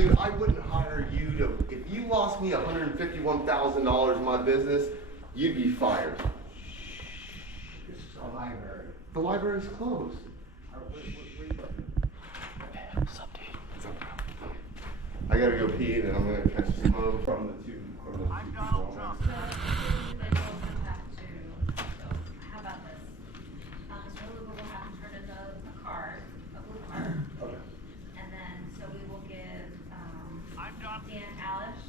Dude, I wouldn't hire you to, if you lost me $151,000 in my business, you'd be fired. This is a library. The library's closed. What's up, dude? What's up? I gotta go pee and then I'm gonna catch some smoke from the two. I'm Donald Trump. So, individuals will have to, so, how about this? Mr. Lugar will have to turn in a card, a blue card. Okay. And then, so we will give, I'm Donald. Dan Alish,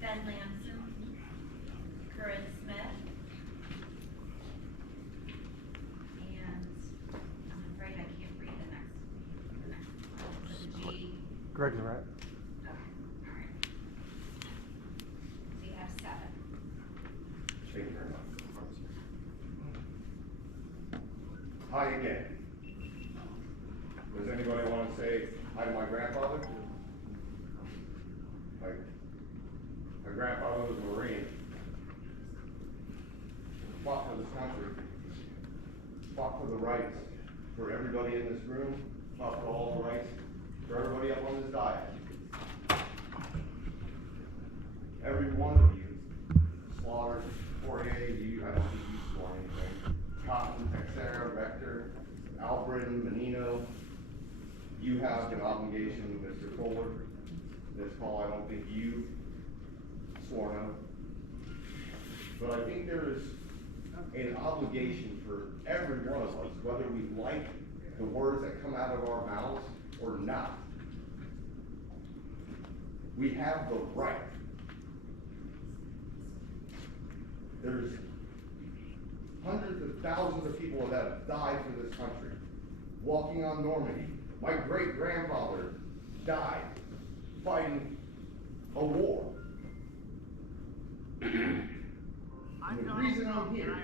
Ben Lamson, Corinne Smith, and I'm afraid I can't read the next one. Is it G? Greg Lorette. Okay, all right. So you have 7. Thank you very much. Hi again. Does anybody want to say hi to my grandfather? Like, my grandfather was a Marine. Fought for this country. Fought for the rights for everybody in this room. Fought for all the rights for everybody up on this diet. Every one of you, Slaughter, Poirier, you, I don't think you swore anything. Cotton, Texera, Rector, Albritton, Menino, you have an obligation, Mr. Fuller. This Paul, I don't think you swore no. But I think there is an obligation for every one of us, whether we like the words that come out of our mouths or not. We have the right. There's hundreds of thousands of people that have died for this country, walking on Normandy. My great-grandfather died fighting a war. And the reason I'm here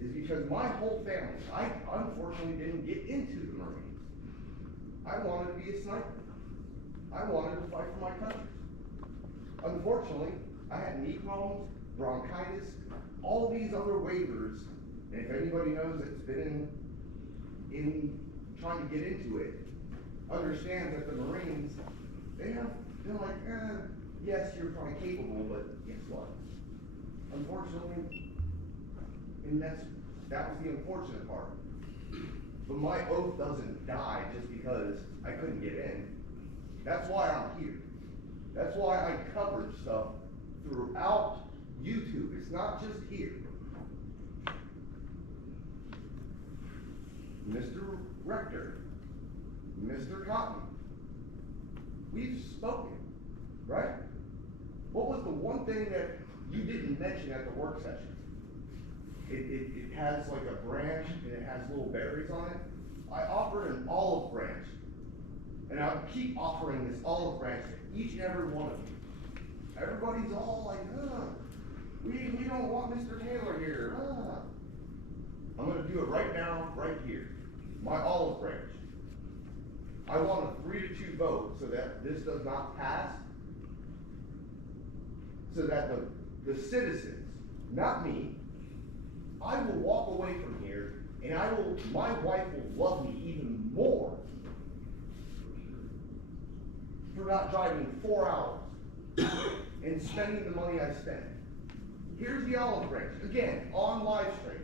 is because my whole family, I unfortunately didn't get into the Marines. I wanted to be a sniper. I wanted to fight for my country. Unfortunately, I had knee problems, bronchitis, all these other waivers, and if anybody knows that's been in trying to get into it, understands that the Marines, they're like, yes, you're probably capable, but guess what? Unfortunately, and that was the unfortunate part. But my oath doesn't die just because I couldn't get in. That's why I'm here. That's why I covered stuff throughout YouTube. It's not just here. Mr. Rector, Mr. Cotton, we've spoken, right? What was the one thing that you didn't mention at the work session? It has like a branch and it has little berries on it. I offered an olive branch. And I'll keep offering this olive branch to each and every one of you. Everybody's all like, we don't want Mr. Taylor here. I'm going to do it right now, right here. My olive branch. I want a 3-2 vote so that this does not pass. So that the citizens, not me, I will walk away from here and my wife will love me even more for not driving 4 hours and spending the money I spent. Here's the olive branch, again, on live stream.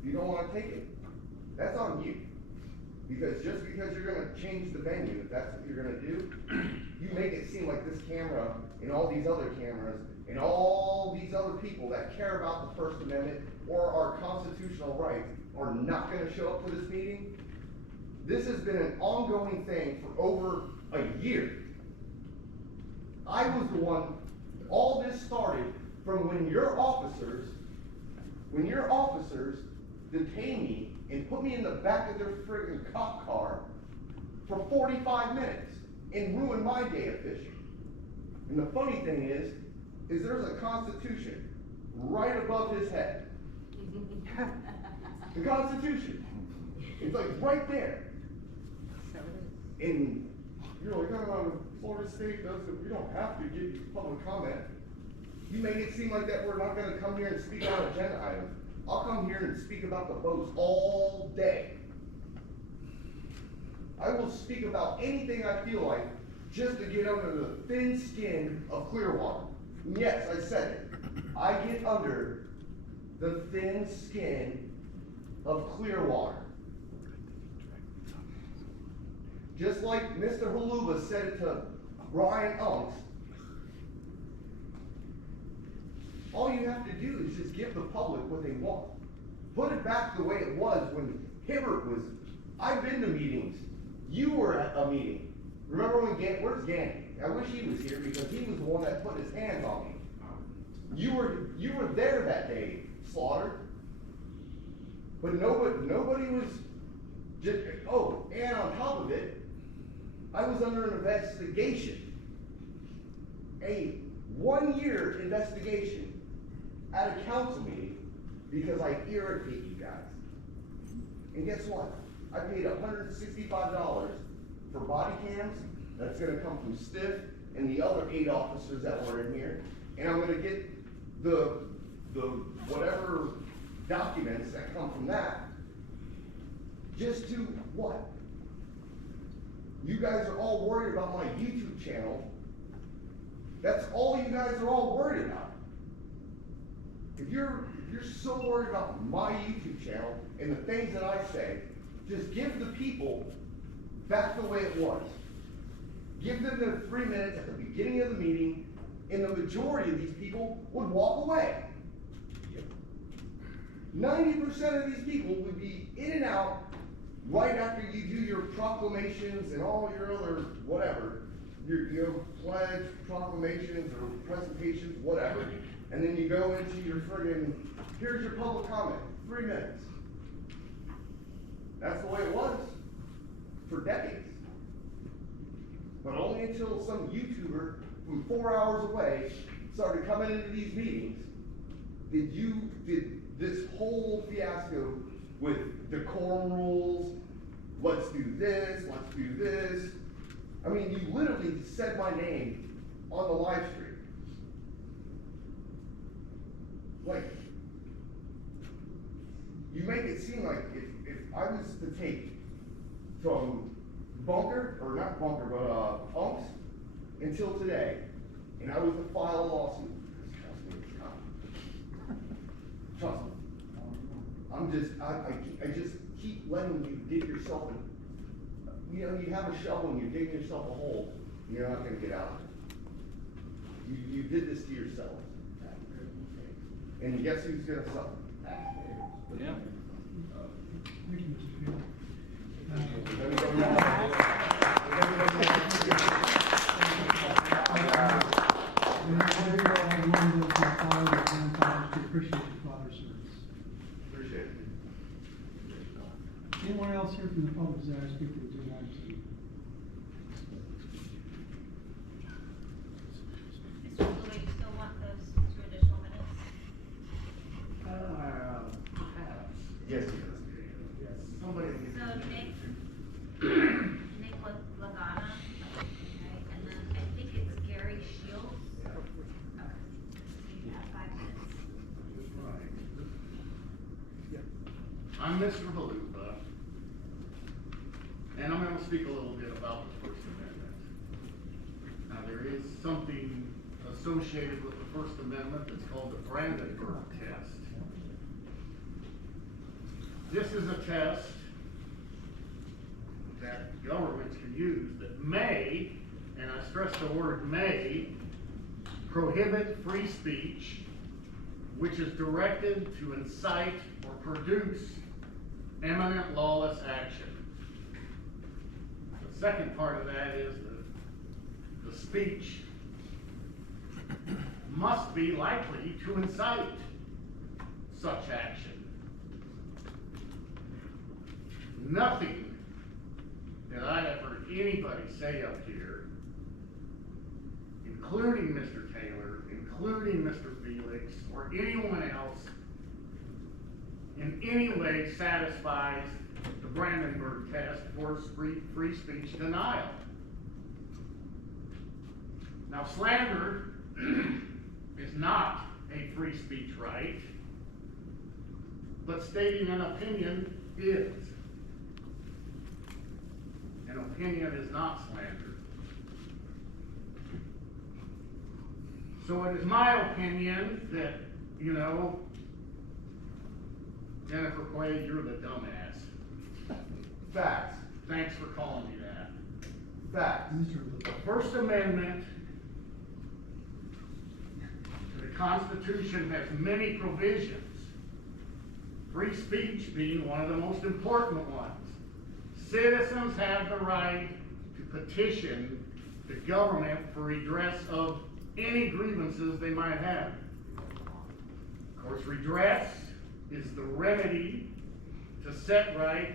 If you don't want to take it, that's on you. Because just because you're going to change the venue, if that's what you're going to do, you make it seem like this camera and all these other cameras and all these other people that care about the First Amendment or our constitutional rights are not going to show up for this meeting. This has been an ongoing thing for over a year. I was the one, all this started from when your officers detained me and put me in the back of their friggin' cop car for 45 minutes and ruined my day of fishing. And the funny thing is there's a Constitution right above his head. The Constitution. It's like right there. And you're like, Florida State doesn't, we don't have to give public comment. You make it seem like that we're not going to come here and speak on agenda items. I'll come here and speak about the boats all day. I will speak about anything I feel like just to get under the thin skin of Clearwater. And yes, I said it. I get under the thin skin of Clearwater. Just like Mr. Haluba said it to Brian Unks, all you have to do is just give the public what they want. Put it back the way it was when Hibbert was. I've been to meetings. You were at a meeting. Remember when where's Gandy? I wish he was here because he was the one that put his hands on me. You were there that day, Slaughter. But nobody was just, oh, and on top of it, I was under an investigation. A 1-year investigation at a council meeting because I irritate you guys. And guess what? I paid $165 for body cams. That's gonna come from Stiff and the other 8 officers that were in here. And I'm gonna get the whatever documents that come from that. Just to what? You guys are all worried about my YouTube channel. That's all you guys are all worried about. If you're so worried about my YouTube channel and the things that I say, just give the people back the way it was. Give them the 3 minutes at the beginning of the meeting, and the majority of these people would walk away. 90% of these people would be in and out right after you do your proclamations and all your other whatever, your pledge, proclamations, or presentations, whatever, and then you go into your friggin', here's your public comment, 3 minutes. That's the way it was for decades. But only until some YouTuber from 4 hours away started coming into these meetings did this whole fiasco with decorum rules, let's do this, let's do this. I mean, you literally said my name on the live stream. Like, you make it seem like if I was to take from Bunker, or not Bunker, but Unks, until today, and I was to file a lawsuit, trust me, it's coming. Trust me. I just keep letting you dig yourself in. You know, you have a shovel and you're digging yourself a hole, and you're not gonna get out of it. You did this to yourself. And guess who's gonna suffer? Yeah. Thank you, Mr. Field. Appreciate your father's service. Appreciate it. Anyone else here from the public desire to speak to the agenda items? Mr. Blue, you still want those 2 additional minutes? Yes, yes. Somebody. So Nick Lagana, okay, and then I think it's Gary Shields. Okay. You have 5 minutes. I'm Mr. Haluba, and I'm going to speak a little bit about the First Amendment. Now, there is something associated with the First Amendment that's called the Brandenburg test. This is a test that governments can use that may, and I stress the word may, prohibit free speech which is directed to incite or produce imminent lawless action. The second part of that is the speech must be likely to incite such action. Nothing that I have heard anybody say up here, including Mr. Taylor, including Mr. Felix, or anyone else, in any way satisfies the Brandenburg test for free speech denial. Now, slander is not a free speech right. but stating an opinion is. An opinion is not slander. So it is my opinion that, you know, Jennifer Quaid, you're the dumbass. Facts. Thanks for calling me that. Facts. The First Amendment to the Constitution has many provisions, free speech being one of the most important ones. Citizens have the right to petition the government for redress of any grievances they might have. Of course, redress is the remedy to set right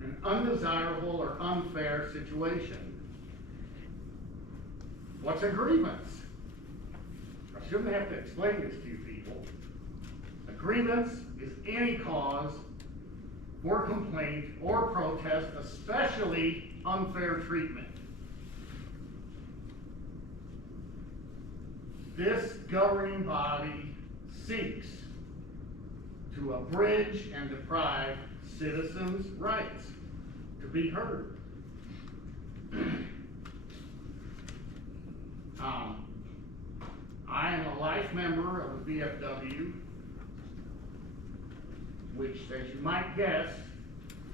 an undesirable or unfair situation. What's a grievance? I shouldn't have to explain this to you people. A grievance is any cause for complaint or protest, especially unfair treatment. This governing body seeks to abridge and deprive citizens' rights to be heard. I am a life member of the VFW, which, as you might guess,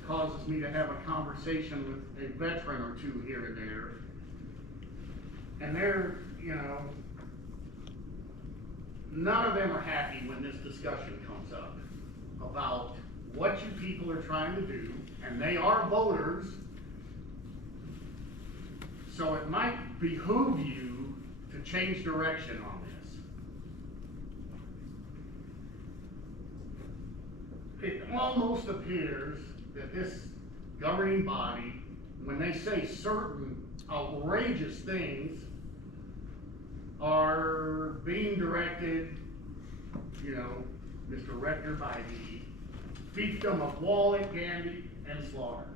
causes me to have a conversation with a veteran or two here and there. And they're, you know, none of them are happy when this discussion comes up about what you people are trying to do, and they are voters, so it might behoove you to change direction on this. It almost appears that this governing body, when they say certain outrageous things, are being directed, you know, Mr. Rector, by the fiefdom of Wallet, Gandy, and Slaughter.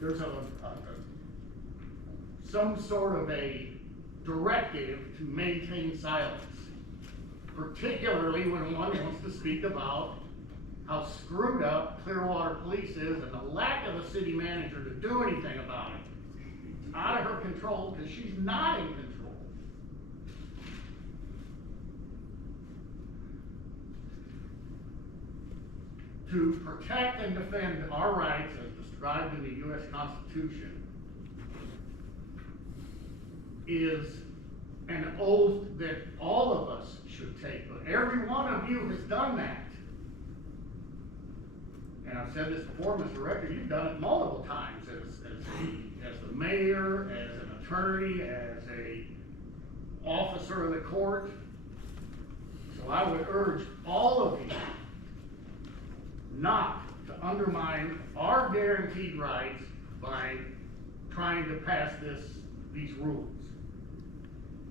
There's some sort of a directive to maintain silence, particularly when one wants to speak about how screwed up Clearwater Police is and the lack of a city manager to do anything about it. It's out of her control because she's not in control. To protect and defend our rights as described in the U.S. Constitution is an oath that all of us should take, but every one of you has done that. And I've said this before, Mr. Rector, you've done it multiple times as the mayor, as an attorney, as a officer of the court. So I would urge all of you not to undermine our guaranteed rights by trying to pass these rules.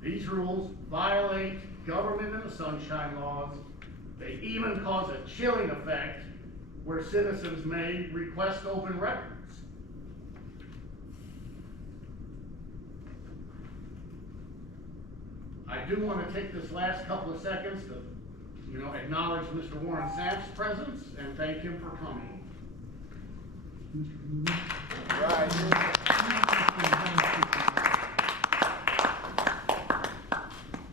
These rules violate government and the sunshine laws. They even cause a chilling effect where citizens may request open records. I do want to take this last couple of seconds to, you know, acknowledge Mr. Warren Sapp's presence and thank him for coming.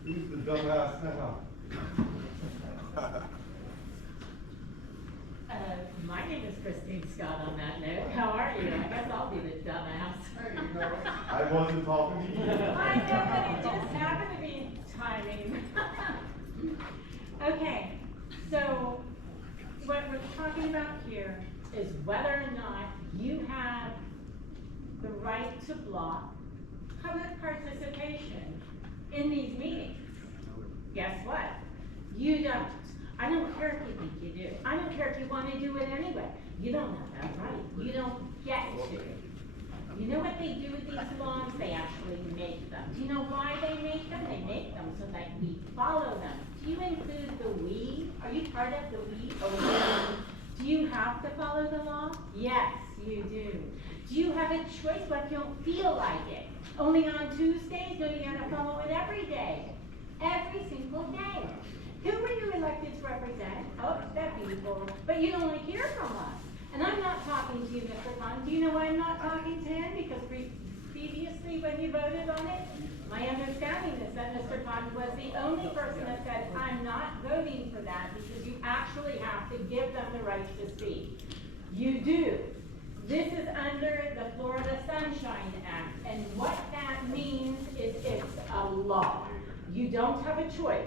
Who's the dumbass now? My name is Christine Scott on that note. How are you? I guess I'll be the dumbass. Hey, you know, I wasn't talking to you. I know, but it just happened to be timing. Okay, so what we're talking about here is whether or not you have the right to block public participation in these meetings. Guess what? You don't. I don't care if you think you do. I don't care if you want to do it anyway. You don't have that right. You don't get to. You know what they do with these laws? They actually make them. Do you know why they make them? They make them so that we follow them. Do you include the we? Are you part of the we? Oh, do you have to follow the law? Yes, you do. Do you have a choice? What if you don't feel like it? Only on Tuesdays? No, you gotta follow it every day. Every single day. Who were you elected to represent? Oh, that people, but you don't want to hear from us. And I'm not talking to you, Mr. Khan. Do you know why I'm not talking to him? Because previously when you voted on it, my understanding is that Mr. Khan was the only person that said, I'm not voting for that because you actually have to give them the right to speak. You do. This is under the Florida Sunshine Act, and what that means is it's a law. You don't have a choice.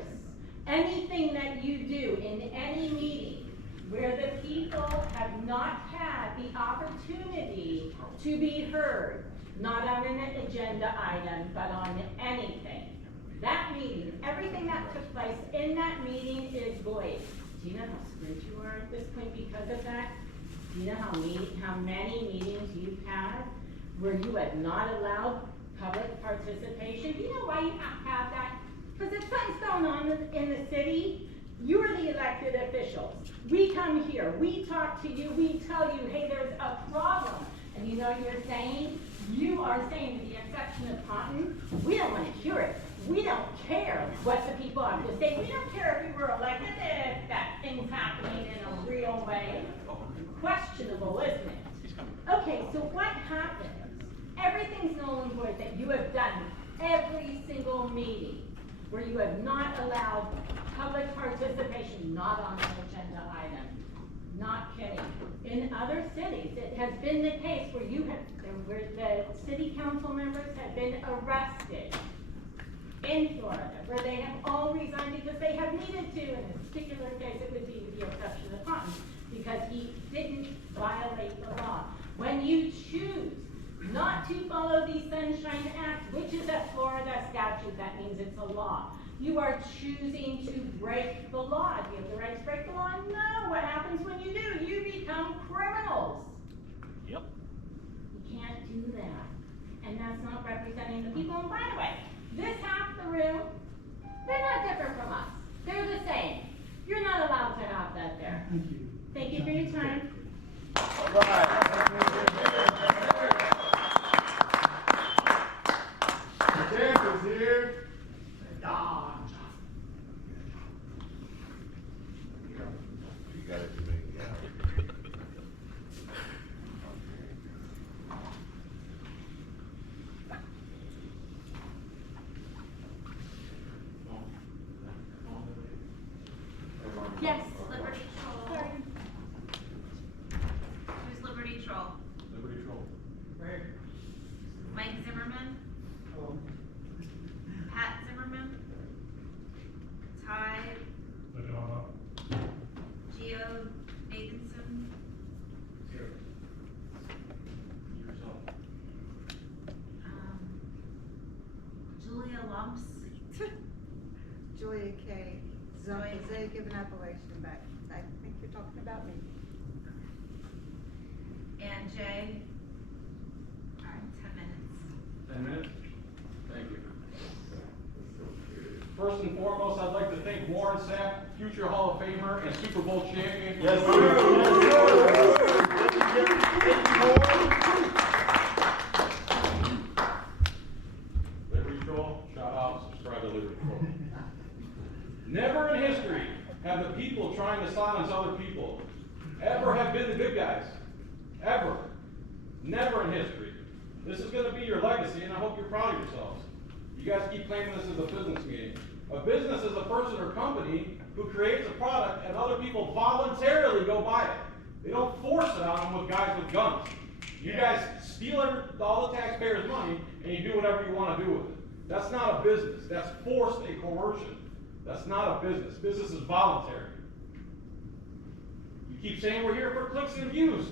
Anything that you do in any meeting where the people have not had the opportunity to be heard, not on an agenda item, but on anything. That meeting, everything that took place in that meeting is void. Do you know how screwed you are at this point because of that? Do you know how many meetings you've had where you have not allowed public participation? Do you know why you have that? Because if something's going on in the city, you're the elected officials. We come here, we talk to you, we tell you, hey, there's a problem. And you know you are saying to the exception of Taunton, we don't want to hear it. We don't care what the people have to say. We don't care if we were elected, if that thing's happening in a real way. Questionable, isn't it? Okay, so what happens? Everything's null and void that you have done every single meeting where you have not allowed public participation, not on an agenda item. Not kidding. In other cities, it has been the case where where the city council members have been arrested in Florida, where they have all resigned because they have needed to. In this particular case, it would be with the exception of Taunton, because he didn't violate the law. When you choose not to follow the Sunshine Act, which is a Florida statute, that means it's a law. You are choosing to break the law. Do you have the right to break the law? No. What happens when you do? You become criminals. Yep. You can't do that. And that's not representing the people. And by the way, this half the room, they're not different from us. They're the same. You're not allowed to have that there. Thank you. Thank you for your time. All right. Tampa's here. You got it, Yes. Liberty Troll. Sorry. Who's Liberty Troll? Liberty Troll. Mike Zimmerman? Pat Zimmerman? Ty? Gio Nathanson? Julia Lumps? Julia K. Jose given appellation back. I think you're talking about me. And Jay? All right, 10 minutes. 10 minutes? Thank you. First and foremost, I'd like to thank Warren Sapp, future Hall of Famer and Super Bowl champion. Yes, sir. Liberty Troll, shout out, subscribe to Liberty Troll. Never in history have the people trying to silence other people ever have been the good guys. Ever. Never in history. This is going to be your legacy, and I hope you're proud of yourselves. You guys keep claiming this is a business meeting. A business is a person or company who creates a product and other people voluntarily go buy it. They don't force it on them with guys with guns. You guys steal all the taxpayers' money and you do whatever you want to do with it. That's not a business. That's forced and coercion. That's not a business. Business is voluntary. You keep saying we're here for clicks and views.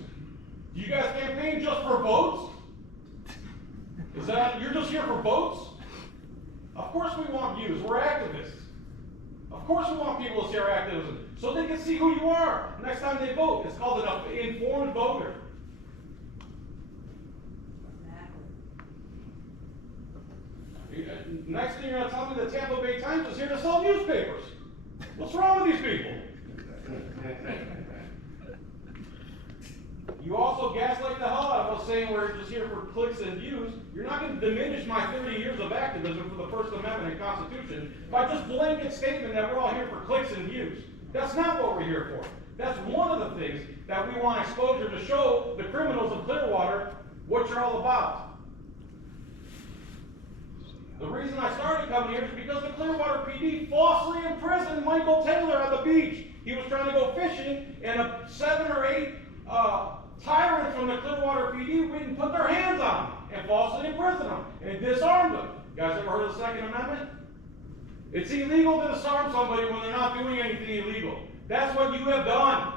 Do you guys campaign just for votes? Is that, you're just here for votes? Of course we want views. We're activists. Of course we want people to see our activism so they can see who you are next time they vote. It's called an informed voter. Next thing you're going to tell me the Tampa Bay Times is here to sell newspapers. What's wrong with these people? You also gaslight the hell out of us saying we're just here for clicks and views, you're not going to diminish my 30 years of activism for the First Amendment and Constitution by just blanket statement that we're all here for clicks and views. That's not what we're here for. That's one of the things that we want exposure to show the criminals of Clearwater what you're all about. The reason I started coming here is because the Clearwater PD falsely imprisoned Michael Taylor at the beach. He was trying to go fishing, and 7 or 8 tyrants from the Clearwater PD went and put their hands on him and falsely imprisoned him and disarmed him. You guys ever heard of the Second Amendment? It's illegal to disarm somebody when they're not doing anything illegal. That's what you have done.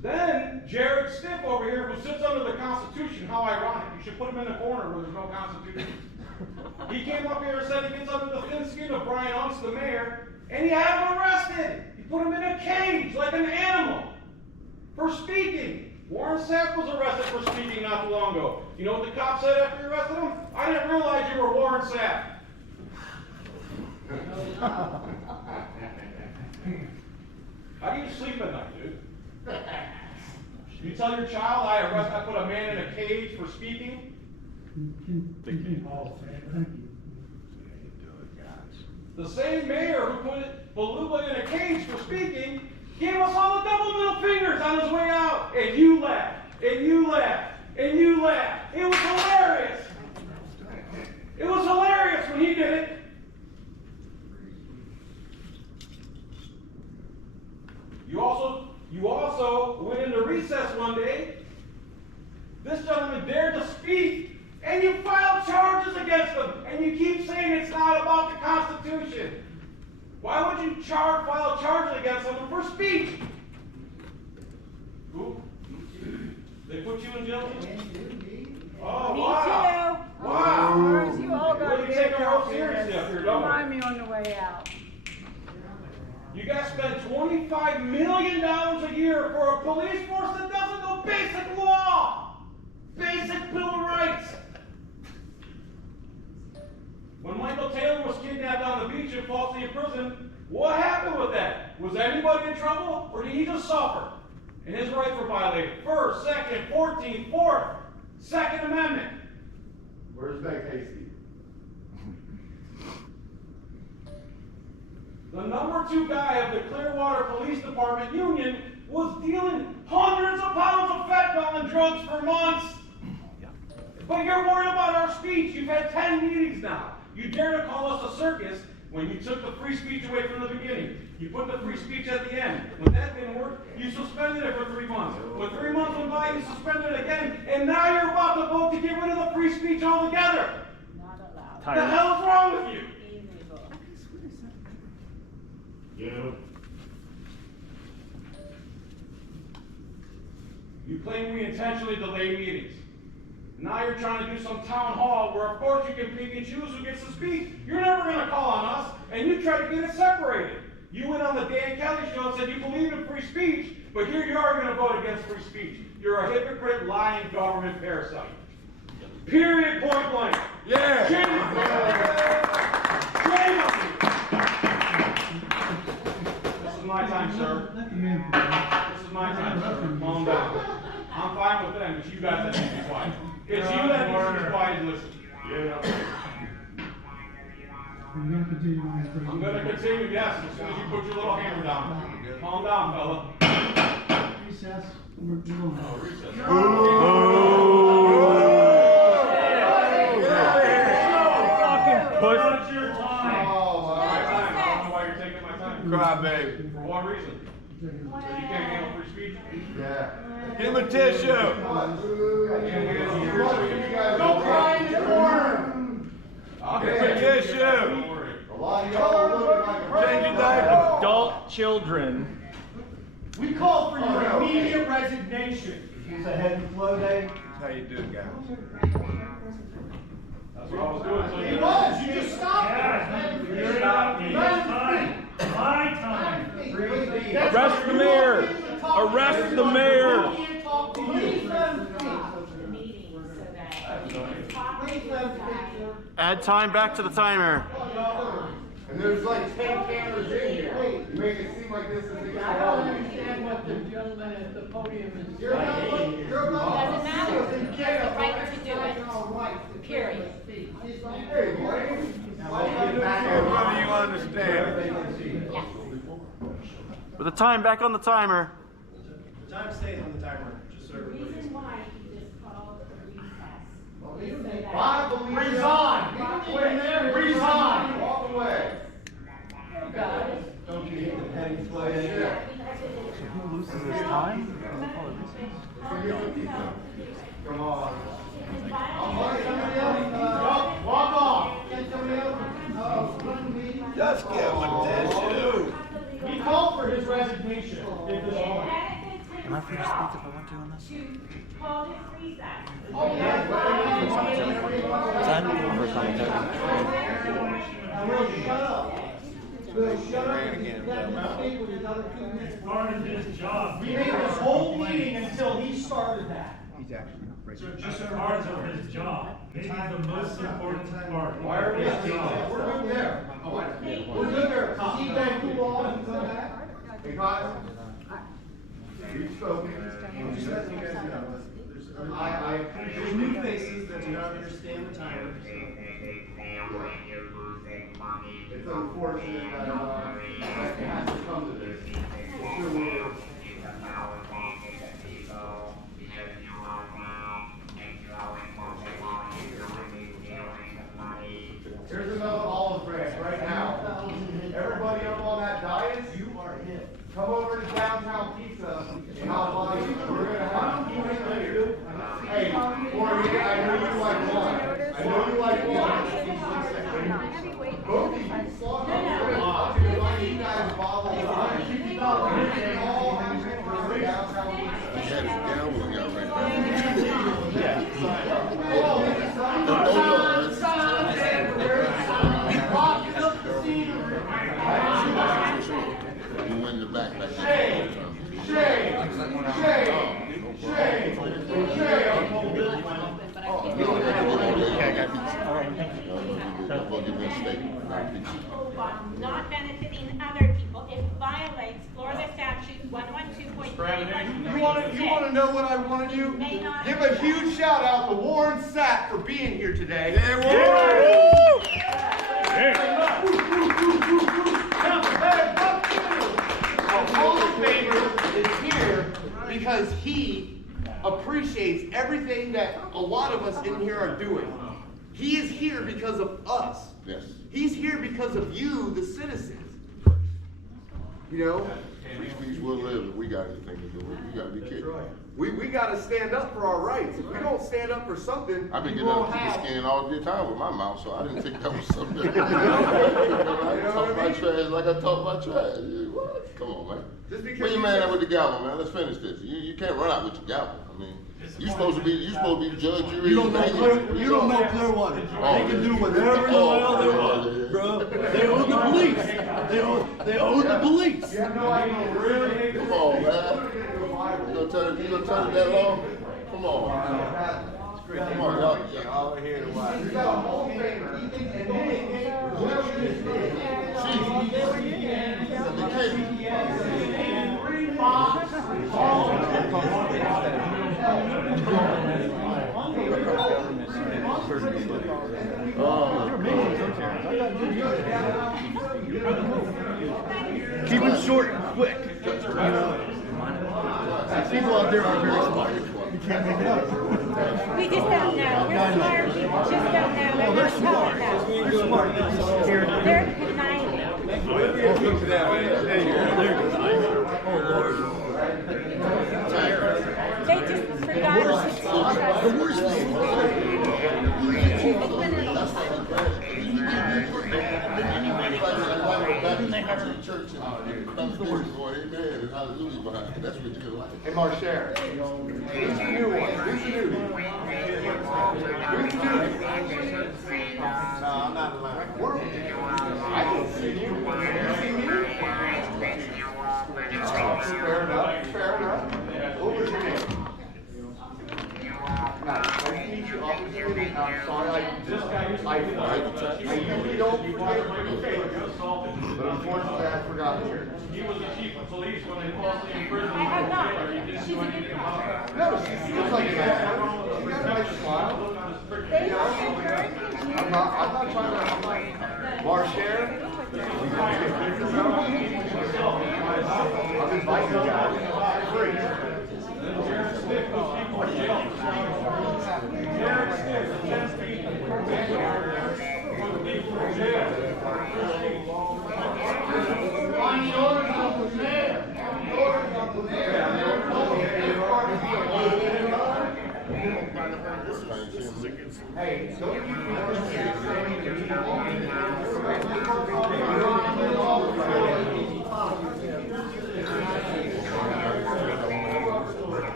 Then, Jared Stiff over here, who sits under the Constitution, how ironic. You should put him in the corner where there's no Constitution. He came up here and said he gets under the thin skin of Brian Unst, the mayor, and he had him arrested. He put him in a cage like an animal for speaking. Warren Sapp was arrested for speaking not too long ago. You know what the cop said after he arrested him? I didn't realize you were Warren Sapp. How do you sleep at night, dude? You tell your child I put a man in a cage for speaking? Thank you. The same mayor who put Beluga in a cage for speaking gave us all the double middle fingers on his way out. And you laughed, and you laughed, and you laughed. It was hilarious. It was hilarious when he did it. You also went into recess one day. This gentleman dared to speak, and you filed charges against him, and you keep saying it's not about the Constitution. Why would you file charges against someone for speech? Who? They put you in jail? Oh, Me wow. too. Wow. You all got Really take it real seriously up here, don't Remind we? me on the way out. You guys spend $25 million a year for a police force that doesn't know basic law, basic Bill of Rights. When Michael Taylor was kidnapped on the beach and falsely imprisoned, what happened with that? Was anybody in trouble, or did he just suffer? And his rights were violated. First, second, 14th, 4th, Second Amendment. Where's Meg Hasty? The number 2 guy of the Clearwater Police Department union was dealing hundreds of pounds of fentanyl and drugs for months. But you're worried about our speech. You've had 10 meetings now. You dare to call us a circus when you took the free speech away from the beginning. You put the free speech at the end. When that didn't work, you suspended it for 3 months. When 3 months went by, you suspended it again. And now you're about to vote to get rid of the free speech altogether. Not allowed. What the hell is wrong with you? Illegal. You claim we intentionally delay meetings. Now you're trying to do some town hall where, of course, you can pick and choose who gets to speak. You're never going to call on us, and you try to get it separated. You went on the Dan Kelly show and said you believe in free speech, but here you are going to vote against free speech. You're a hypocrite, lying government parasite. Period, point blank. Yeah. Shame on you. This is my time, sir. Let the man This is my time, sir. Calm down. I'm fine with them. It's you guys that need to be quiet. It's you that needs to be quiet and listen. We're gonna continue on. I'm going to continue, yes, as soon as you put your little hammer down. Calm down, fella. Recess. We're going. Recess. Push. It's your time. Oh, My time. I don't know why you're taking my time. Cry, baby. For what reason? So you can't handle free speech? Yeah. Give him a tissue. Don't cry in the corner. Give him a tissue. A lot of y'all are looking like a Change your diaper. Adult children. We call for your immediate resignation. He's a head and flow day. That's how you do it, guys. That's what I was doing. So He was, you just stopped it. You stopped me. My time. Arrest the mayor. Arrest the mayor. The meeting so that you can talk to the guy. Add time back to the timer. And there's like 10 cameras in here. You make it seem like this is against the I law. don't understand what the gentleman at the podium is You're not, saying. you're not. Doesn't matter, he has the right to do it, period. Hey, Blaine. Everybody you understand. Yes. Put the time back on the timer. The time stays on the timer, just so The everybody. reason why he just called a recess is so that. I believe Resign. Resign. Walk away. Guys. Don't you hate the penny play? Who loses his time? Come on. Walk off. Just give him this shoe. He called for his resignation at this point. Am I free to speak if I want to on this? To call this recess. First time Will, shut up. Will, shut up. Let him speak with another 2 minutes. Part of his job. We made this whole meeting until he started that. So just part of his job. Maybe the most important part. Why are we of at his job. We're good there. We're good there. Steve, thank you all. And come back. Hey, guys. You've spoken. Just letting you guys know, I there's new faces that do not understand the timer. It's unfortunate that it has to come to this. It truly is. Here's another olive branch right now. Everybody up on that dais, you are it. Come over to Downtown Pizza and I'll buy you. We're gonna have. Hey, Corey, I know you like one. I know you like one. Both of you, slaughter. I'll buy you guys a bottle of wine. We can all have pictures of Downtown Pizza. He had his gambling out right now. You win the back. Shame! Not benefiting other people, it violates Florida statute 112.3. You want to know what I want to do? Give a huge shout out to Warren Sapp for being here today. Hall of Famer is here because he appreciates everything that a lot of us in here are doing. He is here because of us. Yes. He's here because of you, the citizens. You know? Free speech will live if we got anything to do with it. You gotta be kidding. We got to stand up for our rights. If we don't stand up for something, I've been we getting won't out of people's have. skin all the time with my mouth, so I didn't think that was something. I talk my trash like I talk my trash. What? Come on, man. Just because Where your you man said- at with the gavel, man? Let's finish this. You can't run out with your gavel. I mean, you supposed to be judge, jury. You don't know Clearwater. They can do whatever the hell they want, bro. They own the police. They own the police. You have no idea, really? Come on, man. You gonna turn it that long? Come on. Come on, y'all over here to watch. You got a Hall of Famer. And whatever this Keep it short and quick. You know, people out there are very smart. You can't make it up. We just don't know. We're smart people, just don't know. Oh, they're smart. They're smart. They're conniving. Oh, Lord. They just forgot to teach us. The worst Hey, Marshall. Who's the new one? Who's the new one? Who's the new one? No, I'm not lying. I don't see you. You see me? Fair enough. Fair enough. What was your name? Nice to meet you, officer. I'm sorry, I usually don't forget your face, but unfortunately I forgot here. He was the chief of police when they falsely imprisoned I have him. not. He didn't She's do a anything good about it. No, she seems like a nice one. She got a nice smile. They don't encourage you. I'm not trying to, Marsh here. I'm inviting you guys. Free. Jared Stick, those people are jailed for speaking. Jared Stick, the 10 people for the people in jail. On the orders of the mayor. The orders of the mayor. Hey, don't you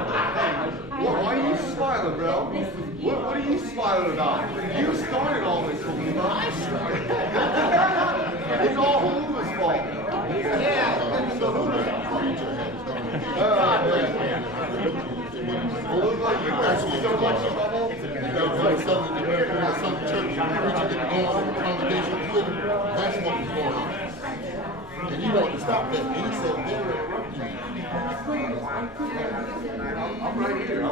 Why are you smiling, bro? What are you smiling about? You started all this, Halima. I started. It's all Halima's fault. Yeah, it's the Halima's fault. Look like you were so much trouble. Some church preacher that goes in the congregation with him. That's what was going on. And you wanted to stop that. And he said, they're interrupting you. I'm right here. No,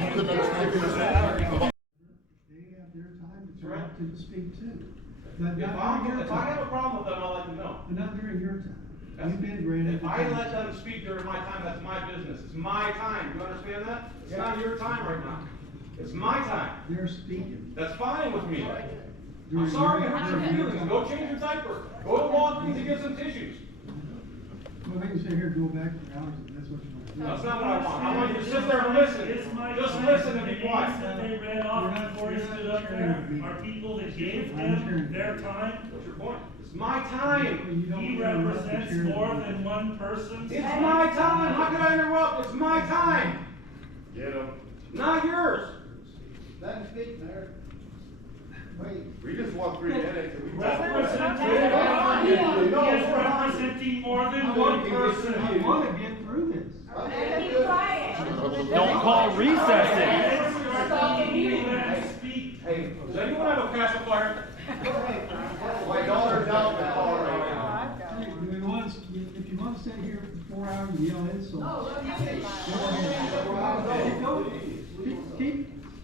you couldn't understand what he said. They have their time to speak too. But If not I during your have a time. problem with them, I'll let them know. But not during your time. You've been granted. If I let them speak during my time, that's my business. It's my time. You understand that? It's not your time right now. It's my time. They're speaking. That's fine with me. I'm sorry I hurt your feelings. Go change your diaper. Go to Walgreens and get some tissues. Well, they can sit here and go back for hours if that's what you want to do. That's not what I want. I want you to sit there and listen. Just listen and be quiet. That they read off before he stood up there are people that gave him their time. What's your point? It's my time. He represents more than one person. It's my time. How could I interrupt? It's my time. Get him. Not yours. Let him speak, Mayor. Wait. We just want 3 minutes. And we Representing more than one person. I want to get through this. Keep quiet. Don't call recessing. Hey, does anyone have a pacifier? My daughter's out in the car right now. Hey, if you want to sit here for 4 hours and yell insults.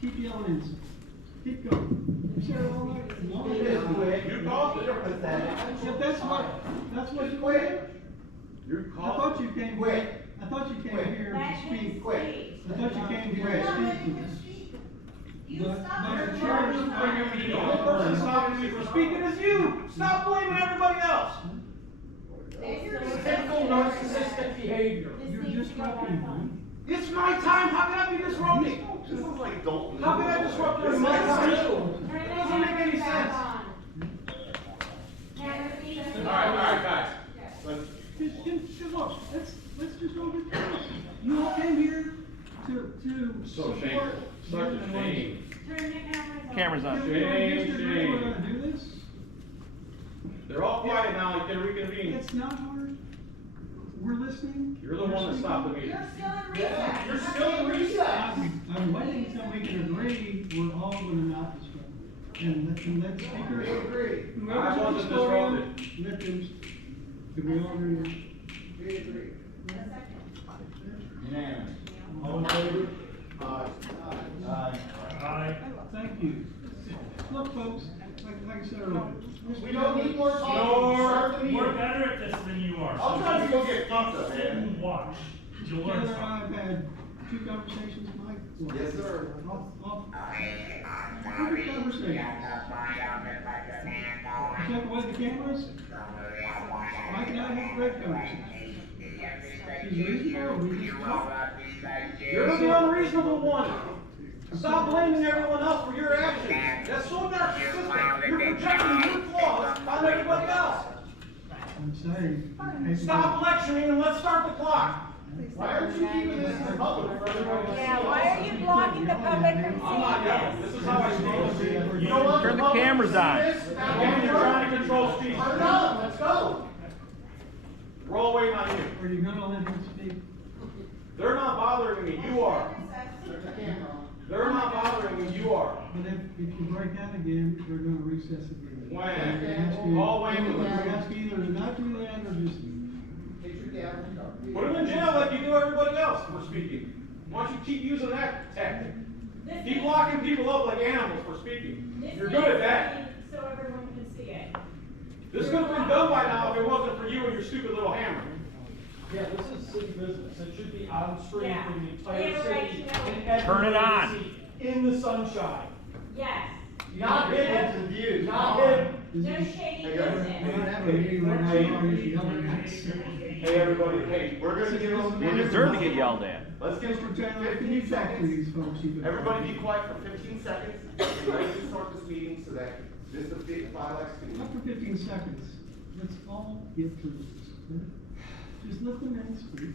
Keep yelling insults. Keep going. You said it all night. You called it. If that's what you wanted. You I called thought you came here to speak. I thought you came here to speak. You But stop the your church- The only person stopping me from speaking is you. Stop blaming everybody else. Typical narcissistic behavior. You're disrupting me. It's my time. How can I be disrupting? This is like Dalton. How can I disrupt during my time? It doesn't make any sense. All right, guys. Just look, let's just go get through it. You all came here to So support. shameful. Such a shame. Turn your Cameras cameras on. on. We're gonna do this. They're all quiet now. You can reconvene. It's not hard. We're listening. You're the one that stopped the meeting. You're still in recess. You're still in recess. I'm waiting until we can agree we're all gonna not disrupt. And let speakers. I wasn't disrupted. Let them, can we all agree? Unanimous. All in favor? Aye. Thank you. Look, folks, like I said earlier. We don't need more talking. Start the We're meeting. better at this than you are. I'm trying to go get pizza, Sit man. and watch. You'll learn Taylor and I have something. had 2 conversations, Mike. Yes, sir. Perfect conversation. Check away the cameras. Mike and I have great conversations. She's reasonable, we just talk. You're the unreasonable one. Stop blaming everyone else for your actions. That's so narcissistic. You're projecting your flaws on everybody else. I'm saying. Stop lecturing and let's start the clock. Why aren't you keeping this in public for everybody to see? Yeah, why are you blocking the public from I'm not seeing yelling. this? This is how I speak. You know what? Turn the cameras on. And you're trying to control speech. Turn it on, let's go. We're all waiting on you. Are you gonna let him speak? They're not bothering me, you are. They're not bothering me, you are. But if you break out again, they're gonna recess again. When? All waiting. They're gonna ask you either to not do that or just. Put them in jail like you do everybody else for speaking. Why don't you keep using that tactic? Keep locking people up like animals for speaking. You're good at that. So everyone can see it. This could have been done by now if it wasn't for you and your stupid little hammer. Yeah, this is city business. It should be on screen Yeah. for the Yeah, entire right, city. you know. And everybody Turn it on. can see in the sunshine. Yes. Not hidden. views. Not hidden. No shady Hey, guys. business. We're gonna have a meeting right now, you're already yelling at us. Hey everybody, hey, We're gonna give them. You deserve to get yelled at. Let's give Mr. them Taylor, can you 15 talk to seconds. these folks? You can- Everybody be quiet for 15 seconds, and ready to start this meeting so that Mr. Filex can. Not for 15 seconds. Let's all get through this. Okay? Just let the man speak.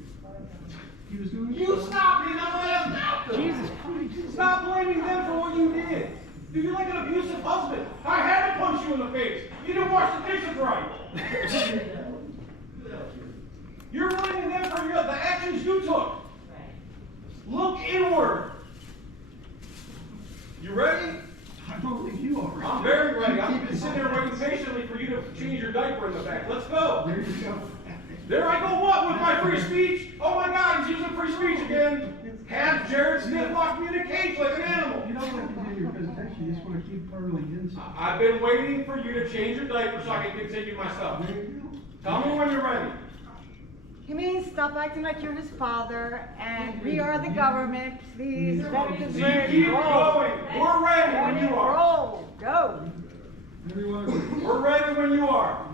He was doing. you stop me, not let him stop them. Jesus Christ. Stop blaming them for what you did. Dude, you're like an abusive husband. I had to punch you in the face. You didn't wash the dishes right. You're blaming them for the actions you took. Look inward. You ready? I don't think you are. I'm very ready. I'm just sitting there waiting patiently for you to change your diaper in the back. Let's go. There you go. There I go, what, with my free speech? Oh my God, he's using free speech again. Have Jared Smith lock me in a cage like an animal. You don't want to do your presentation, you just want to keep hurling inside. I've been waiting for you to change your diaper so I can continue myself. There you go. Tell me when you're ready. He means stop acting like you're his father, and we are the government, please let the So you bird keep roll. going. We're ready Let when it you are. roll, go. Everyone, We're ready when you are.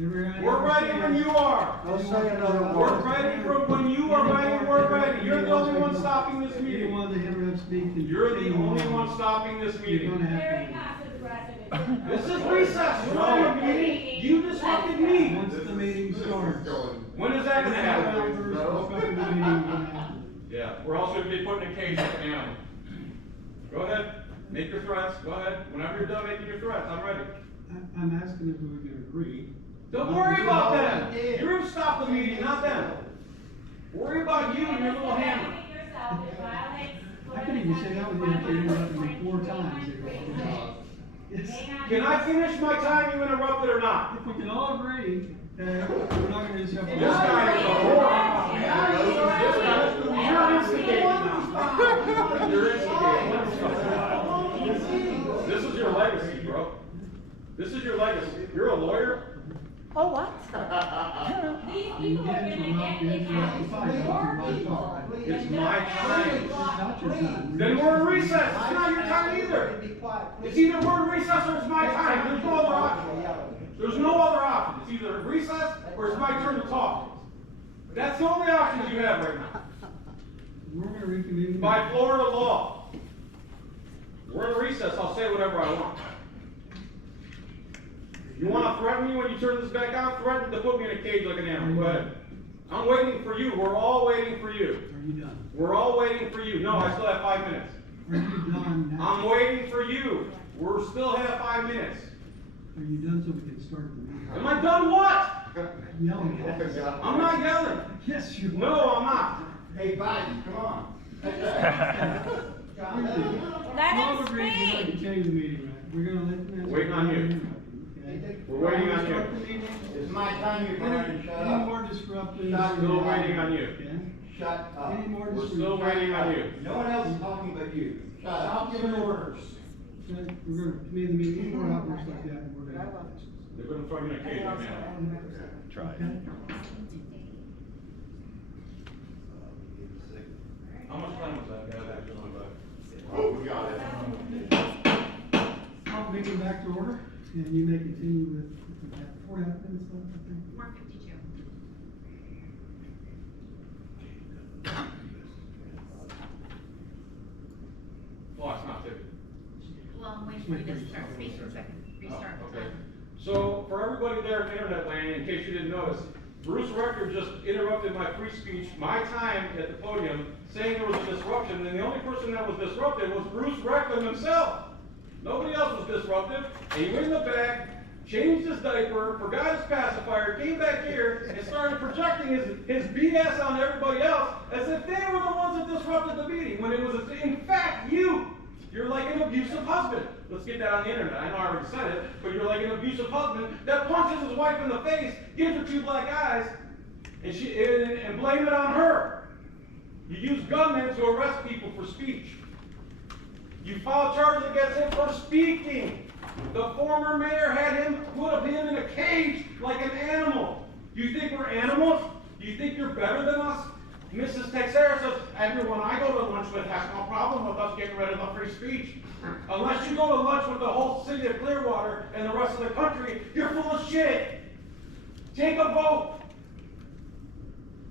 everyone. We're ready when you are. I'll say another We're word. ready for when you are ready, we're ready. You're the only one stopping this meeting. Anyone that interrupts me can. You're the continue only on. one stopping this You're gonna meeting. have Very to. passive aggressive. This is recess. We're not a meeting. You disrupted me. Once the meeting starts. When is that gonna happen? Disrupting the meeting will happen. Yeah, we're also gonna be put in a cage like an animal. Go ahead, make your threats, go ahead. Whenever you're done making your threats, I'm ready. I'm asking if we can agree. Don't worry about them. You're gonna stop the meeting, not them. Worry about you and your little hammer. I couldn't even say that with you after you interrupted me 4 times. Yes. Can I finish my time you interrupted or not? If we can all agree that we're not gonna disrupt. This guy is a whore. You're instigating now. You're instigating. This is your legacy, bro. This is your legacy. You're a lawyer. Oh, what? These people are gonna get it out. It's my time. It's not your time. Then we're in recess. It's not your time either. It's either we're in recess or it's my time. There's no other option. There's no other option. It's either recess or it's my turn to talk. That's the only options you have right now. We're gonna reconvene. By Florida law. We're in recess. I'll say whatever I want. You want to threaten me when you turn this back on? Threaten to put me in a cage like an animal. Go ahead. I'm waiting for you. We're all waiting for you. Are you done? We're all waiting for you. No, I still have 5 minutes. Are you done now? I'm waiting for you. We're still have 5 minutes. Are you done so we can start the meeting? Am I done what? Yelling at us. I'm not yelling. Yes, you are. No, I'm not. Hey, Biden, come on. Let All him agreed we're gonna speak. continue the meeting, right? We're gonna let the man. Waiting on you. Okay? We're waiting on Start the you. meeting. It's my time, you're going to shut Any up. more disruptive? Still waiting on you. Okay? Shut up. Any more We're disruptive? still waiting on you. No one else is talking but you. Shut up. Stop giving orders. Okay, we're gonna convene the meeting, any more outbursts like that, and we're gonna. They're going to throw me in a cage like an animal. Try it. Okay? How much time was that guy actually on back? Oh, we got it. Call the meeting back to order, and you may continue with that 4.5 minutes left, I think. 4:52. Well, it's not typical. Well, I'm waiting for you to start speaking so I can restart Oh, the okay. time. So, for everybody there in internet land, in case you didn't notice, Bruce Rector just interrupted my free speech, my time at the podium, saying there was a disruption, and the only person that was disrupted was Bruce Rector himself. Nobody else was disruptive, and he went in the back, changed his diaper, forgot his pacifier, came back here and started projecting his BS on everybody else as if they were the ones that disrupted the meeting, when it was, in fact, you. You're like an abusive husband. Let's get that on the internet. I know I already said it, but you're like an abusive husband that punches his wife in the face, gives her 2 black eyes, and blame it on her. You use gunmen to arrest people for speech. You filed charges against him for speaking. The former mayor had him put him in a cage like an animal. You think we're animals? Do you think you're better than us? Mrs. Texera says, everyone I go to lunch with has no problem with us getting rid of the free speech. Unless you go to lunch with the whole city of Clearwater and the rest of the country, you're full of shit. Take a vote.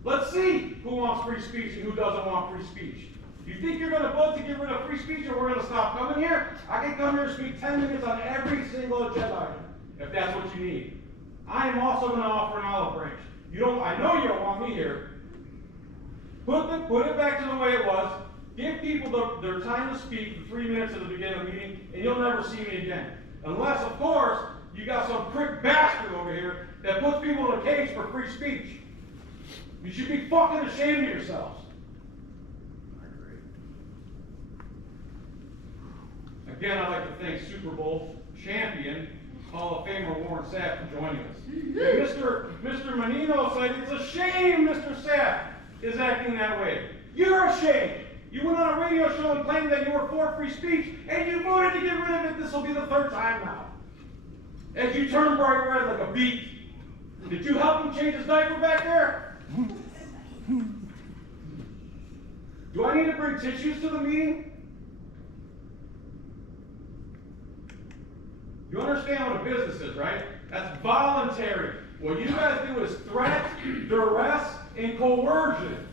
Let's see who wants free speech and who doesn't want free speech. You think you're going to vote to get rid of free speech, or we're going to stop coming here? I can come here and speak 10 minutes on every single agenda item, if that's what you need. I am also going to offer an olive branch. I know you don't want me here. Put it back to the way it was. Give people their time to speak for 3 minutes at the beginning of the meeting, and you'll never see me again. Unless, of course, you got some prick bastard over here that puts people in a cage for free speech. You should be fucking ashamed of yourselves. Again, I'd like to thank Super Bowl champion, Hall of Famer Warren Sapp for joining us. And Mr. Menino said, it's a shame Mr. Sapp is acting that way. You're ashamed. You went on a radio show and claimed that you were for free speech, and you voted to get rid of it. This will be the 3rd time now. As you turn bright red like a beet. Did you help him change his diaper back there? Do I need to bring tissues to the meeting? You understand what a business is, right? That's voluntary. What you guys do is threat, duress, and coercion.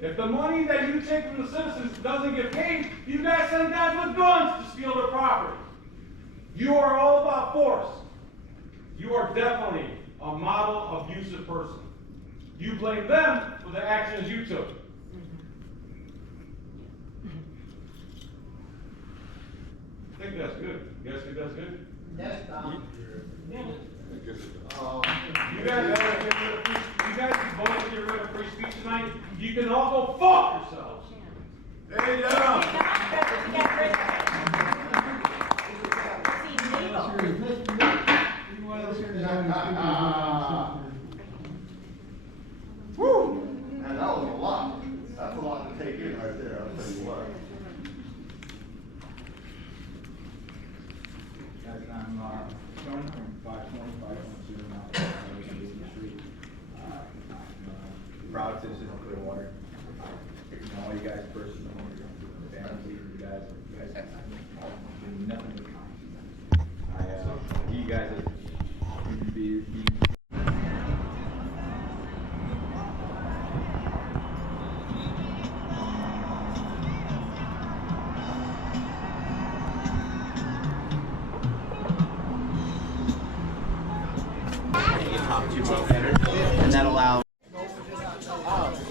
If the money that you take from the citizens doesn't get paid, you guys send guys with guns to steal their property. You are all about force. You are definitely a model abusive person. You blame them for the actions you took. I think that's good. You guys think that's good? Yes, Tom. You guys voted to get rid of free speech tonight. You can all go fuck yourselves. Hey, down. Woo! Man, that was a lot. That's a lot to take in right there, I'll tell you what. Guys, I'm Tony from 525 Street. I'm proud citizen of Clearwater. I know all you guys personally, your families, you guys do nothing but kind. I you guys as be and that allows.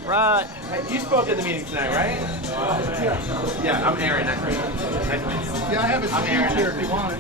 Right. You spoke at the meeting tonight, right? Yeah, I'm Aaron. Nice to meet you. Yeah, I have a speech here if you want it.